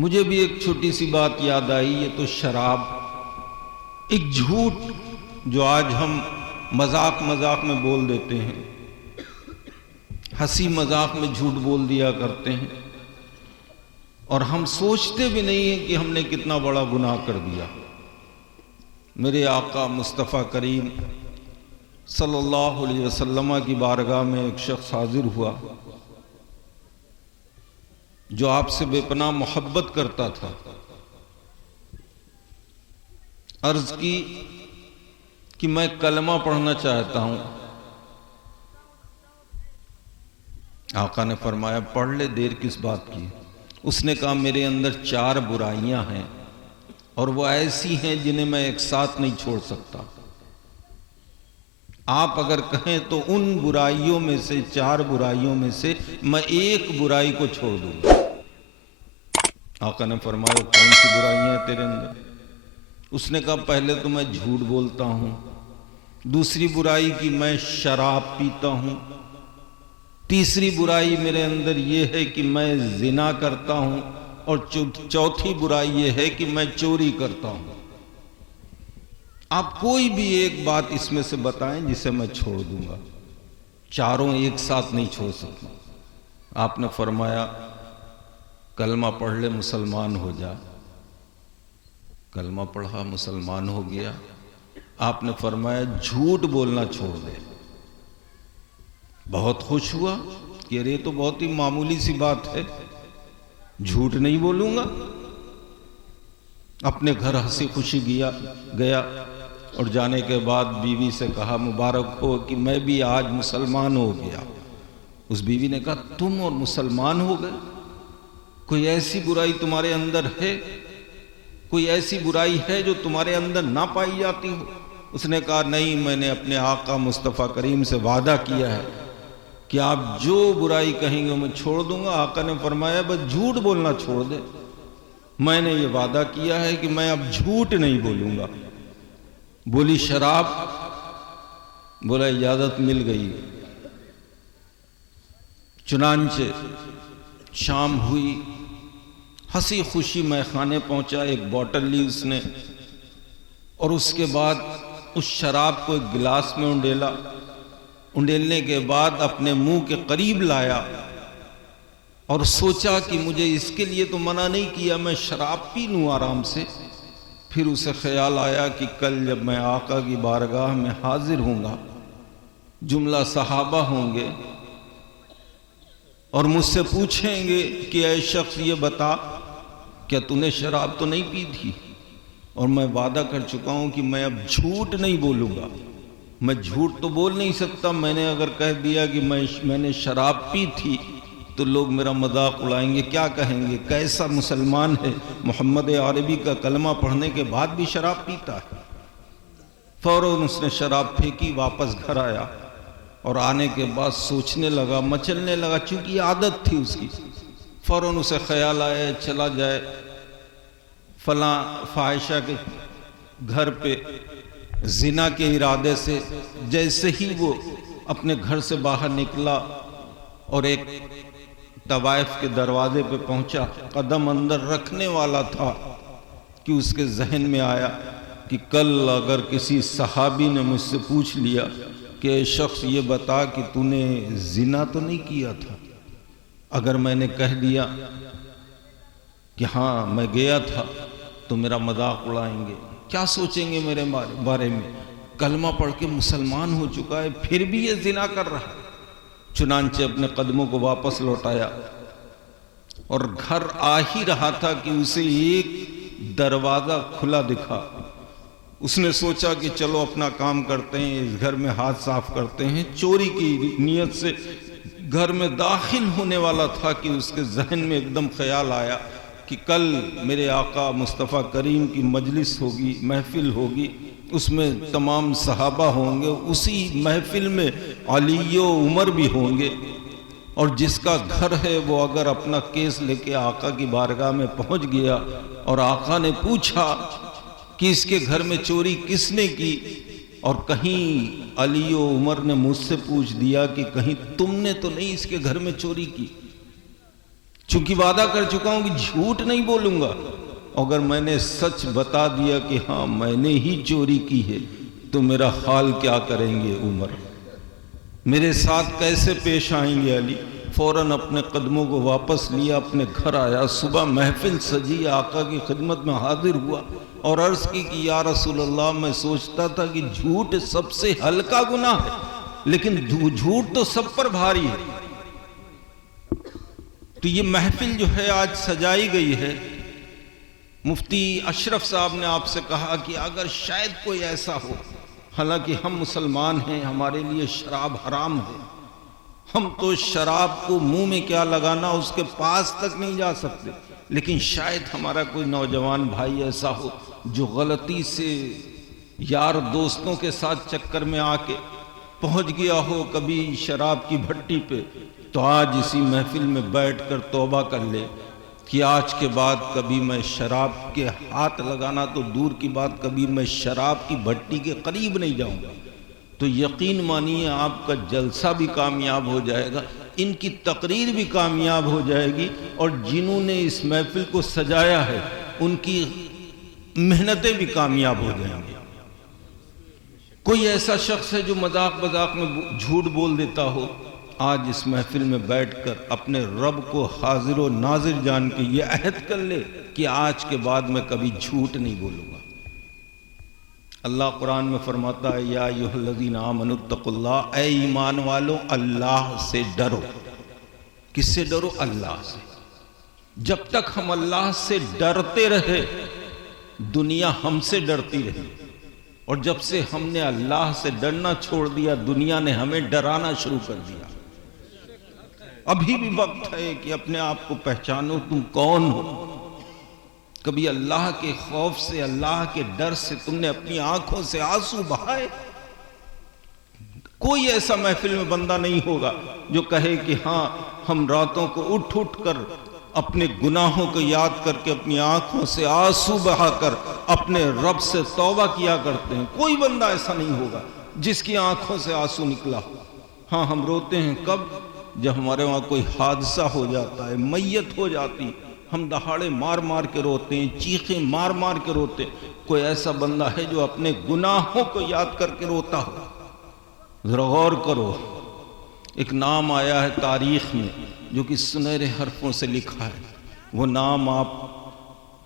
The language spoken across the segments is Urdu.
مجھے بھی ایک چھوٹی سی بات یاد آئی، یہ تو شراب، ایک جھوٹ جو آج ہم مذاق میں بول دیتے ہیں، ہنسی مذاق میں جھوٹ بول دیا کرتے ہیں، اور ہم سوچتے بھی نہیں ہیں کہ ہم نے کتنا بڑا گناہ کر دیا۔ میرے آقا مصطفیٰ کریم صلی اللہ علیہ وسلم کی بارگاہ میں ایک شخص حاضر ہوا جو آپ سے بے پناہ محبت کرتا تھا۔ عرض کی کہ میں کلمہ پڑھنا چاہتا ہوں۔ آقا نے فرمایا پڑھ لے، دیر کس بات کی۔ اس نے کہا میرے اندر 4 برائیاں ہیں اور وہ ایسی ہیں جنہیں میں ایک ساتھ نہیں چھوڑ سکتا۔ آپ اگر کہیں تو ان برائیوں میں سے 4 برائیوں میں سے میں ایک برائی کو چھوڑ دوں گا۔ آقا نے فرمایا کون سی برائیاں ہیں تیرے اندر؟ اس نے کہا پہلے تو میں جھوٹ بولتا ہوں، دوسری برائی کی میں شراب پیتا ہوں، تیسری برائی میرے اندر یہ ہے کہ میں زنا کرتا ہوں، اور چوتھی برائی یہ ہے کہ میں چوری کرتا ہوں۔ آپ کوئی بھی ایک بات اس میں سے بتائیں جسے میں چھوڑ دوں گا، چاروں ایک ساتھ نہیں چھوڑ سکتا۔ آپ نے فرمایا کلمہ پڑھ لے، مسلمان ہو جا۔ کلمہ پڑھا، مسلمان ہو گیا۔ آپ نے فرمایا جھوٹ بولنا چھوڑ دے۔ بہت خوش ہوا کہ یہ تو بہت ہی معمولی سی بات ہے، جھوٹ نہیں بولوں گا۔ اپنے گھر ہنسی خوشی گیا اور جانے کے بعد بیوی سے کہا مبارک ہو کہ میں بھی آج مسلمان ہو گیا۔ اس بیوی نے کہا تم اور مسلمان ہو گئے؟ کوئی ایسی برائی تمہارے اندر ہے؟ کوئی ایسی برائی ہے جو تمہارے اندر نہ پائی جاتی ہو؟ اس نے کہا نہیں، میں نے اپنے آقا مصطفیٰ کریم سے وعدہ کیا ہے کہ آپ جو برائی کہیں گے میں چھوڑ دوں گا۔ آقا نے فرمایا بس جھوٹ بولنا چھوڑ دے۔ میں نے یہ وعدہ کیا ہے کہ میں اب جھوٹ نہیں بولوں گا۔ بولی شراب؟ بولا اجازت مل گئی۔ چنانچہ شام ہوئی، ہنسی خوشی میں خانے پہنچا، ایک بوٹل لی اس نے، اور اس کے بعد اس شراب کو ایک گلاس میں انڈیلا۔ انڈیلنے کے بعد اپنے منہ کے قریب لایا اور سوچا کہ مجھے اس کے لیے تو منع نہیں کیا، میں شراب پی لوں آرام سے۔ پھر اسے خیال آیا کہ کل جب میں آقا کی بارگاہ میں حاضر ہوں گا، جملہ صحابہ ہوں گے اور مجھ سے پوچھیں گے کہ اے شخص یہ بتا کیا تو نے شراب تو نہیں پی تھی؟ اور میں وعدہ کر چکا ہوں کہ میں اب جھوٹ نہیں بولوں گا۔ میں جھوٹ تو بول نہیں سکتا، میں نے اگر کہہ دیا کہ میں نے شراب پی تھی تو لوگ میرا مذاق اڑائیں گے، کیا کہیں گے کیسا مسلمان ہے محمد عربی کا کلمہ پڑھنے کے بعد بھی شراب پیتا ہے۔ فوراً اس نے شراب پھینکی، واپس گھر آیا اور آنے کے بعد سوچنے لگا، مچلنے لگا، چونکہ یہ عادت تھی اس کی۔ فوراً اسے خیال آیا چلا جائے فلاں فاحشہ کے گھر پہ زنا کے ارادے سے۔ جیسے ہی وہ اپنے گھر سے باہر نکلا اور ایک طوائف کے دروازے پہ پہنچا، قدم اندر رکھنے والا تھا کہ اس کے ذہن میں آیا کہ کل اگر کسی صحابی نے مجھ سے پوچھ لیا کہ اے شخص یہ بتا کہ تو نے زنا تو نہیں کیا تھا، اگر میں نے کہہ دیا کہ ہاں میں گیا تھا تو میرا مذاق اڑائیں گے، کیا سوچیں گے میرے بارے میں؟ کلمہ پڑھ کے مسلمان ہو چکا ہے پھر بھی یہ زنا کر رہا ہے۔ چنانچہ اپنے قدموں کو واپس لوٹایا اور گھر آ ہی رہا تھا کہ اسے ایک دروازہ کھلا دکھا۔ اس نے سوچا کہ چلو اپنا کام کرتے ہیں، اس گھر میں ہاتھ صاف کرتے ہیں۔ چوری کی نیت سے گھر میں داخل ہونے والا تھا کہ اس کے ذہن میں ایک دم خیال آیا کہ کل میرے آقا مصطفیٰ کریم کی مجلس ہوگی، محفل ہوگی، اس میں تمام صحابہ ہوں گے، اسی محفل میں علی و عمر بھی ہوں گے، اور جس کا گھر ہے وہ اگر اپنا کیس لے کے آقا کی بارگاہ میں پہنچ گیا اور آقا نے پوچھا کہ اس کے گھر میں چوری کس نے کی، اور کہیں علی و عمر نے مجھ سے پوچھ دیا کہ کہیں تم نے تو نہیں اس کے گھر میں چوری کی، چونکہ وعدہ کر چکا ہوں کہ جھوٹ نہیں بولوں گا. اگر میں نے سچ بتا دیا کہ ہاں میں نے ہی چوری کی ہے تو میرا حال کیا کریں گے عمر؟ میرے ساتھ کیسے پیش آئیں گے علی؟ فوراً اپنے قدموں کو واپس لیا، اپنے گھر آیا. صبح محفل سجی، آقا کی خدمت میں حاضر ہوا اور عرض کی کہ یا رسول اللہ، میں سوچتا تھا کہ جھوٹ سب سے ہلکا گناہ ہے، لیکن جھوٹ تو سب پر بھاری ہے. تو یہ محفل جو ہے آج سجائی گئی ہے. مفتی اشرف صاحب نے آپ سے کہا کہ اگر شاید کوئی ایسا ہو، حالانکہ ہم مسلمان ہیں، ہمارے لیے شراب حرام ہے، ہم تو شراب کو منہ میں کیا لگانا اس کے پاس تک نہیں جا سکتے، لیکن شاید ہمارا کوئی نوجوان بھائی ایسا ہو جو غلطی سے یار دوستوں کے ساتھ چکر میں آ کے پہنچ گیا ہو کبھی شراب کی بھٹی پہ، تو آج اسی محفل میں بیٹھ کر توبہ کر لے کہ آج کے بعد کبھی میں شراب کے ہاتھ لگانا تو دور کی بات، کبھی میں شراب کی بھٹی کے قریب نہیں جاؤں گا. تو یقین مانیے آپ کا جلسہ بھی کامیاب ہو جائے گا، ان کی تقریر بھی کامیاب ہو جائے گی، اور جنہوں نے اس محفل کو سجایا ہے ان کی محنتیں بھی کامیاب ہو جائیں گی. کوئی ایسا شخص ہے جو مذاق میں جھوٹ بول دیتا ہو، آج اس محفل میں بیٹھ کر اپنے رب کو حاضر و ناظر جان کے یہ عہد کر لے کہ آج کے بعد میں کبھی جھوٹ نہیں بولوں گا. اللہ قرآن میں فرماتا ہے یا ایھا الذین آمنوا اتقوا اللہ، اے ایمان والو اللہ سے ڈرو. کس سے ڈرو؟ اللہ سے. جب تک ہم اللہ سے ڈرتے رہے دنیا ہم سے ڈرتی رہی، اور جب سے ہم نے اللہ سے ڈرنا چھوڑ دیا دنیا نے ہمیں ڈرانا شروع کر دیا. ابھی بھی وقت ہے کہ اپنے آپ کو پہچانو تم کون ہو. کبھی اللہ کے خوف سے، اللہ کے ڈر سے تم نے اپنی آنکھوں سے آنسو بہائے؟ کوئی ایسا محفل میں بندہ نہیں ہوگا جو کہے کہ ہاں ہم راتوں کو اٹھ کر اپنے گناہوں کو یاد کر کے اپنی آنکھوں سے آنسو بہا کر اپنے رب سے توبہ کیا کرتے ہیں. کوئی بندہ ایسا نہیں ہوگا جس کی آنکھوں سے آنسو نکلا ہو. ہاں ہم روتے ہیں کب؟ جب ہمارے وہاں کوئی حادثہ ہو جاتا ہے، میت ہو جاتی، ہم دہاڑے مار مار کے روتے ہیں، چیخیں مار مار کے روتے ہیں. کوئی ایسا بندہ ہے جو اپنے گناہوں کو یاد کر کے روتا ہو؟ ذرا غور کرو. ایک نام آیا ہے تاریخ میں جو کہ سنہرے حرفوں سے لکھا ہے. وہ نام آپ،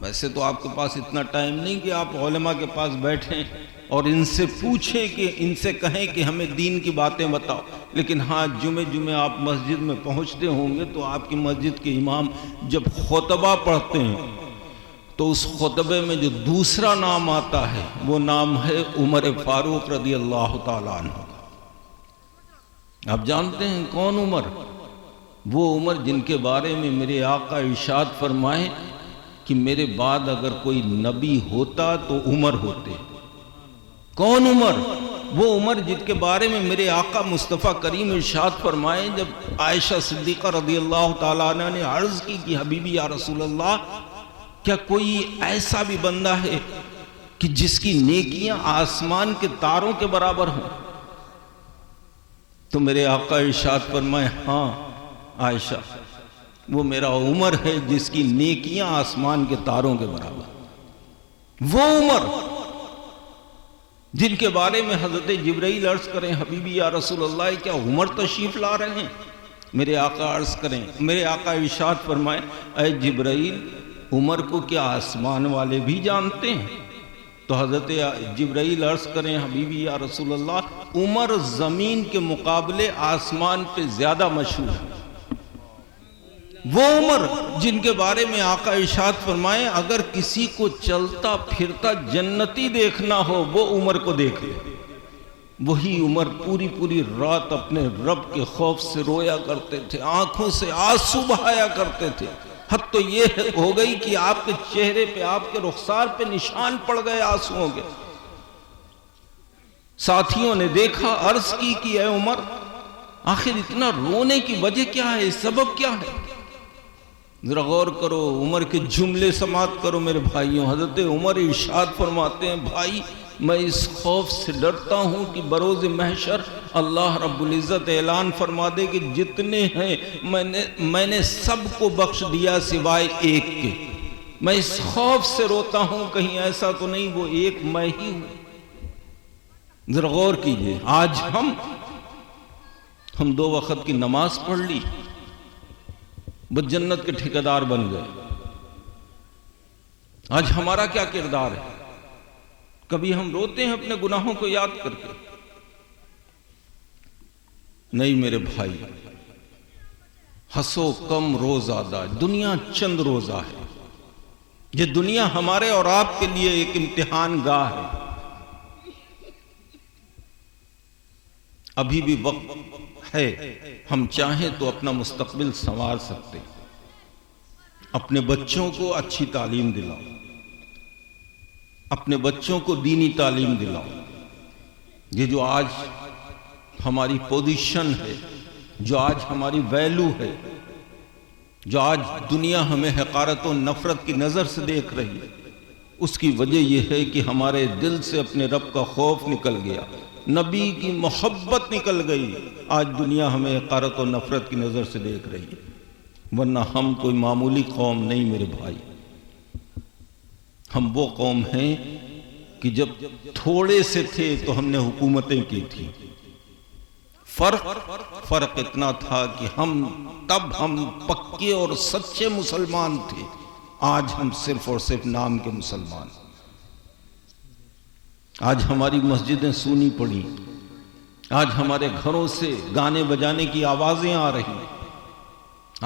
ویسے تو آپ کے پاس اتنا ٹائم نہیں کہ آپ علماء کے پاس بیٹھیں اور ان سے پوچھیں کہ ان سے کہیں کہ ہمیں دین کی باتیں بتاؤ، لیکن ہاں جمعے آپ مسجد میں پہنچتے ہوں گے تو آپ کی مسجد کے امام جب خطبہ پڑھتے ہیں تو اس خطبے میں جو دوسرا نام آتا ہے وہ نام ہے عمر فاروق رضی اللہ تعالیٰ عنہ. آپ جانتے ہیں کون عمر؟ وہ عمر جن کے بارے میں میرے آقا ارشاد فرمائے کہ میرے بعد اگر کوئی نبی ہوتا تو عمر ہوتے. کون عمر؟ وہ عمر جن کے بارے میں میرے آقا مصطفیٰ کریم ارشاد فرمائے جب عائشہ صدیقہ رضی اللہ تعالیٰ عنہ نے عرض کی کہ حبیبی یا رسول اللہ، کیا کوئی ایسا بھی بندہ ہے کہ جس کی نیکیاں آسمان کے تاروں کے برابر ہوں؟ تو میرے آقا ارشاد فرمائے ہاں عائشہ، وہ میرا عمر ہے جس کی نیکیاں آسمان کے تاروں کے برابر. وہ عمر جن کے بارے میں حضرت جبرائیل عرض کریں حبیبی یا رسول اللہ کیا عمر تشریف لا رہے ہیں؟ میرے آقا عرض کریں، میرے آقا ارشاد فرمائے اے جبرائیل، عمر کو کیا آسمان والے بھی جانتے ہیں؟ تو حضرت جبرائیل عرض کریں حبیبی یا رسول اللہ، عمر زمین کے مقابلے آسمان پہ زیادہ مشہور ہے. وہ عمر جن کے بارے میں آقا ارشاد فرمائے اگر کسی کو چلتا پھرتا جنتی دیکھنا ہو وہ عمر کو دیکھ لے. وہی عمر پوری رات اپنے رب کے خوف سے رویا کرتے تھے، آنکھوں سے آنسو بہایا کرتے تھے. حد تو یہ ہو گئی کہ آپ کے چہرے پہ، آپ کے رخسار پہ نشان پڑ گئے آنسوؤں کے. ساتھیوں نے دیکھا، عرض کی کہ اے عمر، آخر اتنا رونے کی وجہ کیا ہے، سبب کیا ہے؟ ذرا غور کرو، عمر کے جملے سماعت کرو میرے بھائیوں. حضرت عمر ارشاد فرماتے ہیں بھائی میں اس خوف سے ڈرتا ہوں کہ بروز محشر اللہ رب العزت اعلان فرما دے کہ جتنے ہیں میں نے سب کو بخش دیا سوائے ایک کے. میں اس خوف سے روتا ہوں کہیں ایسا تو نہیں وہ ایک میں ہی ہوں. ذرا غور کیجئے، آج ہم 2 وقت کی نماز پڑھ لی، بس جنت کے ٹھیکیدار بن گئے. آج ہمارا کیا کردار ہے؟ کبھی ہم روتے ہیں اپنے گناہوں کو یاد کر کے؟ نہیں میرے بھائی، ہنسو کم روز آدھا، دنیا چند روزہ ہے. یہ دنیا ہمارے اور آپ کے لیے ایک امتحان گاہ ہے. ابھی بھی وقت ہے، ہم چاہیں تو اپنا مستقبل سنوار سکتے. اپنے بچوں کو اچھی تعلیم دلاؤ، اپنے بچوں کو دینی تعلیم دلاؤ. یہ جو آج ہماری پوزیشن ہے، جو آج ہماری ویلیو ہے، جو آج دنیا ہمیں حقارت و نفرت کی نظر سے دیکھ رہی ہے، اس کی وجہ یہ ہے کہ ہمارے دل سے اپنے رب کا خوف نکل گیا، نبی کی محبت نکل گئی. آج دنیا ہمیں حقارت و نفرت کی نظر سے دیکھ رہی ہے. ورنہ ہم کوئی معمولی قوم نہیں میرے بھائی. ہم وہ قوم ہیں کہ جب تھوڑے سے تھے تو ہم نے حکومتیں کی تھی. فرق اتنا تھا کہ تب ہم پکے اور سچے مسلمان تھے. آج ہم صرف اور صرف نام کے مسلمان. آج ہماری مسجدیں سونی پڑی، آج ہمارے گھروں سے گانے بجانے کی آوازیں آ رہی ہیں.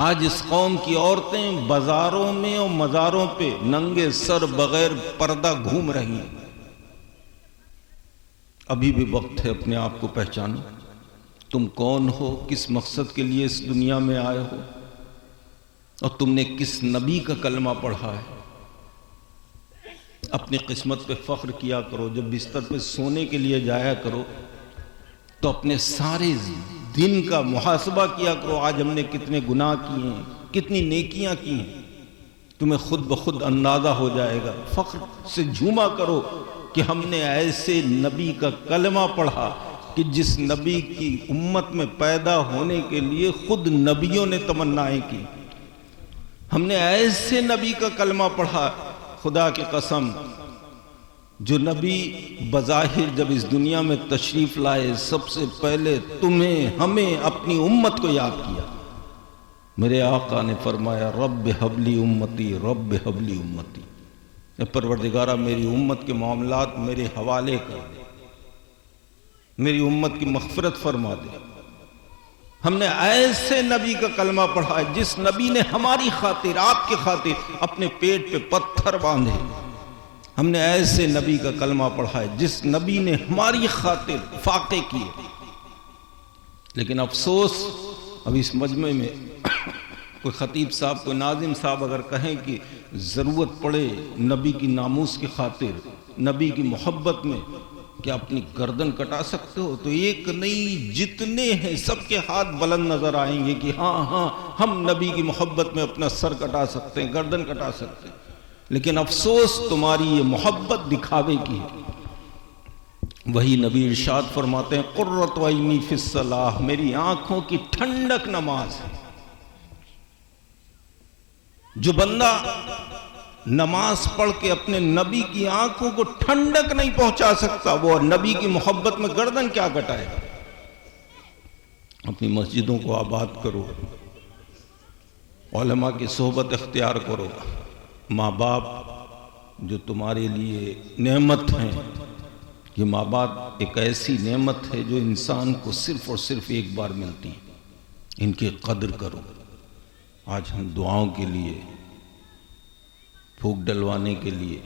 آج اس قوم کی عورتیں بازاروں میں اور مزاروں پہ ننگے سر بغیر پردہ گھوم رہی ہیں. ابھی بھی وقت ہے اپنے آپ کو پہچانو. تم کون ہو، کس مقصد کے لیے اس دنیا میں آئے ہو، اور تم نے کس نبی کا کلمہ پڑھا ہے. اپنی قسمت پہ فخر کیا کرو. جب بستر پہ سونے کے لیے جایا کرو تو اپنے سارے دن کا محاسبہ کیا کرو. آج ہم نے کتنے گناہ کیے ہیں، کتنی نیکیاں کی ہیں. تمہیں خود بخود اندازہ ہو جائے گا. فخر سے جھوما کرو کہ ہم نے ایسے نبی کا کلمہ پڑھا کہ جس نبی کی امت میں پیدا ہونے کے لیے خود نبیوں نے تمنائیں کی. ہم نے ایسے نبی کا کلمہ پڑھا، خدا کی قسم، جو نبی بظاہر جب اس دنیا میں تشریف لائے سب سے پہلے تمہیں، ہمیں، اپنی امت کو یاد کیا. میرے آقا نے فرمایا رب حبلی امتی، رب حبلی امتی. اے پروردگارہ میری امت کے معاملات میرے حوالے کر دے، میری امت کی مغفرت فرما دے. ہم نے ایسے نبی کا کلمہ پڑھا ہے جس نبی نے ہماری خاطر، آپ کی خاطر اپنے پیٹ پہ پتھر باندھے. ہم نے ایسے نبی کا کلمہ پڑھا ہے جس نبی نے ہماری خاطر فاقے کیے. لیکن افسوس، اب اس مجمع میں کوئی خطیب صاحب، کوئی ناظم صاحب اگر کہیں کہ ضرورت پڑے نبی کی ناموس کی خاطر، نبی کی محبت میں، کیا اپنی گردن کٹا سکتے ہو؟ تو ایک نہیں، جتنے ہیں سب کے ہاتھ بلند نظر آئیں گے کہ ہاں ہم نبی کی محبت میں اپنا سر کٹا سکتے ہیں، گردن کٹا سکتے ہیں. لیکن افسوس تمہاری یہ محبت دکھاوے کی ہے. وہی نبی ارشاد فرماتے ہیں قرۃ عینی فی الصلاۃ، میری آنکھوں کی ٹھنڈک نماز ہے. جو بندہ نماز پڑھ کے اپنے نبی کی آنکھوں کو ٹھنڈک نہیں پہنچا سکتا، وہ نبی کی محبت میں گردن کیا کٹائے گا؟ اپنی مسجدوں کو آباد کرو، علماء کی صحبت اختیار کرو. ماں باپ جو تمہارے لیے نعمت ہیں، یہ ماں باپ ایک ایسی نعمت ہے جو انسان کو صرف اور صرف ایک بار ملتی ہے. ان کی قدر کرو. آج ہم دعاؤں کے لیے، پھونک ڈلوانے کے لیے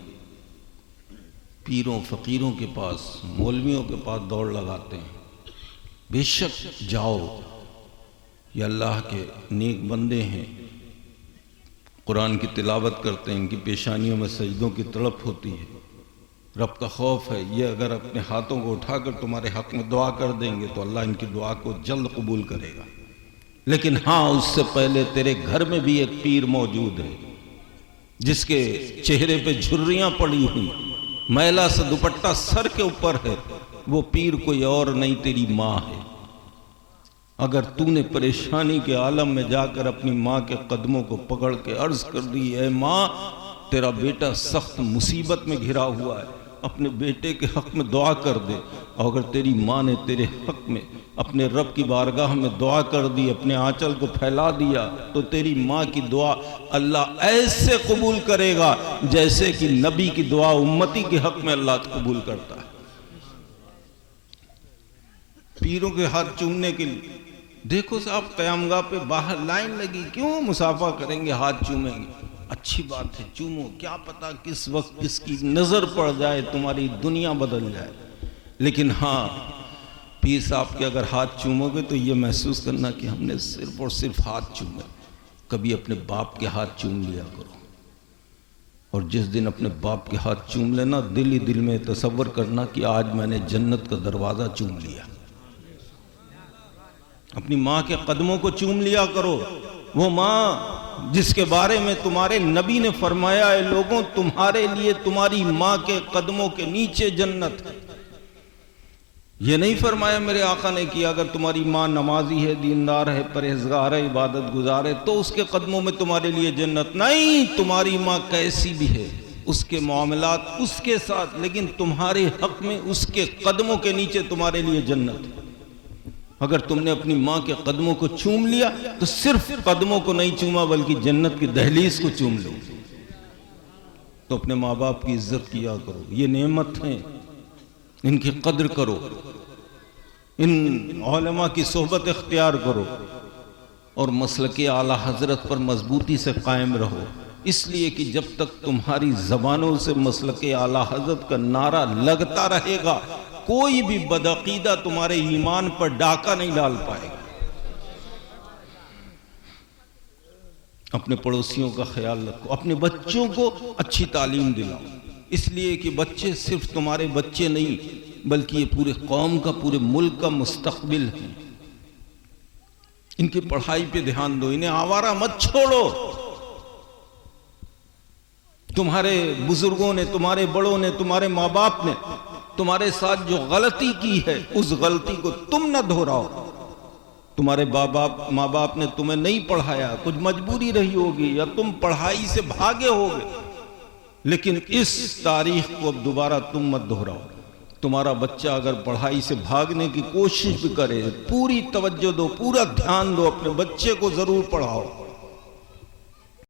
پیروں فقیروں کے پاس، مولویوں کے پاس دوڑ لگاتے ہیں. بے شک جاؤ، یہ اللہ کے نیک بندے ہیں، قرآن کی تلاوت کرتے ہیں، ان کی پیشانیوں میں سجدوں کی تڑپ ہوتی ہے، رب کا خوف ہے. یہ اگر اپنے ہاتھوں کو اٹھا کر تمہارے حق میں دعا کر دیں گے تو اللہ ان کی دعا کو جلد قبول کرے گا. لیکن ہاں، اس سے پہلے تیرے گھر میں بھی ایک پیر موجود ہے جس کے چہرے پہ جھریاں پڑی ہوئی، میلا سا دوپٹہ سر کے اوپر ہے، وہ پیر کوئی اور نہیں تیری ماں ہے۔ اگر تو نے پریشانی کے عالم میں جا کر اپنی ماں کے قدموں کو پکڑ کے عرض کر دی، اے ماں تیرا بیٹا سخت مصیبت میں گھرا ہوا ہے، اپنے بیٹے کے حق میں دعا کر دے، اور اگر تیری ماں نے تیرے حق میں اپنے رب کی بارگاہ میں دعا کر دی، اپنے آنچل کو پھیلا دیا، تو تیری ماں کی دعا اللہ ایسے قبول کرے گا جیسے کہ نبی کی دعا امتی کے حق میں اللہ قبول کرتا ہے۔ پیروں کے ہاتھ چومنے کے لیے دیکھو صاحب قیام گاہ پہ باہر لائن لگی، کیوں مصافحہ کریں گے، ہاتھ چومیں گے، اچھی بات ہے چومو، کیا پتا کس وقت کس کی نظر پڑ جائے، تمہاری دنیا بدل جائے۔ لیکن ہاں پیر صاحب کے اگر ہاتھ چومو گے تو یہ محسوس کرنا کہ ہم نے صرف اور صرف ہاتھ چومے۔ کبھی اپنے باپ کے ہاتھ چوم لیا کرو، اور جس دن اپنے باپ کے ہاتھ چوم لینا، دل ہی دل میں تصور کرنا کہ آج میں نے جنت کا دروازہ چوم لیا۔ اپنی ماں کے قدموں کو چوم لیا کرو، وہ ماں جس کے بارے میں تمہارے نبی نے فرمایا ہے لوگوں تمہارے لیے تمہاری ماں کے قدموں کے نیچے جنت ہے۔ یہ نہیں فرمایا میرے آقا نے کہ اگر تمہاری ماں نمازی ہے، دیندار ہے، پرہیزگار ہے، عبادت گزار ہے تو اس کے قدموں میں تمہارے لیے جنت نہیں، تمہاری ماں کیسی بھی ہے، اس کے معاملات اس کے ساتھ، لیکن تمہارے حق میں اس کے قدموں کے نیچے تمہارے لیے جنت ہے۔ اگر تم نے اپنی ماں کے قدموں کو چوم لیا تو صرف قدموں کو نہیں چوما بلکہ جنت کی دہلیز کو چوم لو۔ تو اپنے ماں باپ کی عزت کیا کرو، یہ نعمت ہیں، ان کی قدر کرو، ان علماء کی صحبت اختیار کرو، اور مسلک اعلیٰ حضرت پر مضبوطی سے قائم رہو، اس لیے کہ جب تک تمہاری زبانوں سے مسلک اعلیٰ حضرت کا نعرہ لگتا رہے گا کوئی بھی بدعقیدہ تمہارے ایمان پر ڈاکہ نہیں ڈال پائے گا۔ اپنے پڑوسیوں کا خیال رکھو، اپنے بچوں کو اچھی تعلیم دلاؤ، اس لیے کہ بچے صرف تمہارے بچے نہیں بلکہ یہ پورے قوم کا، پورے ملک کا مستقبل ہیں۔ ان کی پڑھائی پہ دھیان دو، انہیں آوارہ مت چھوڑو۔ تمہارے بزرگوں نے، تمہارے بڑوں نے، تمہارے ماں باپ نے تمہارے ساتھ جو غلطی کی ہے اس غلطی کو تم نہ دہراؤ۔ تمہارے ماں باپ نے تمہیں نہیں پڑھایا، کچھ مجبوری رہی ہوگی یا تم پڑھائی سے بھاگے ہوگے، لیکن اس تاریخ کو اب دوبارہ تم مت دہراؤ۔ تمہارا بچہ اگر پڑھائی سے بھاگنے کی کوشش بھی کرے، پوری توجہ دو، پورا دھیان دو، اپنے بچے کو ضرور پڑھاؤ۔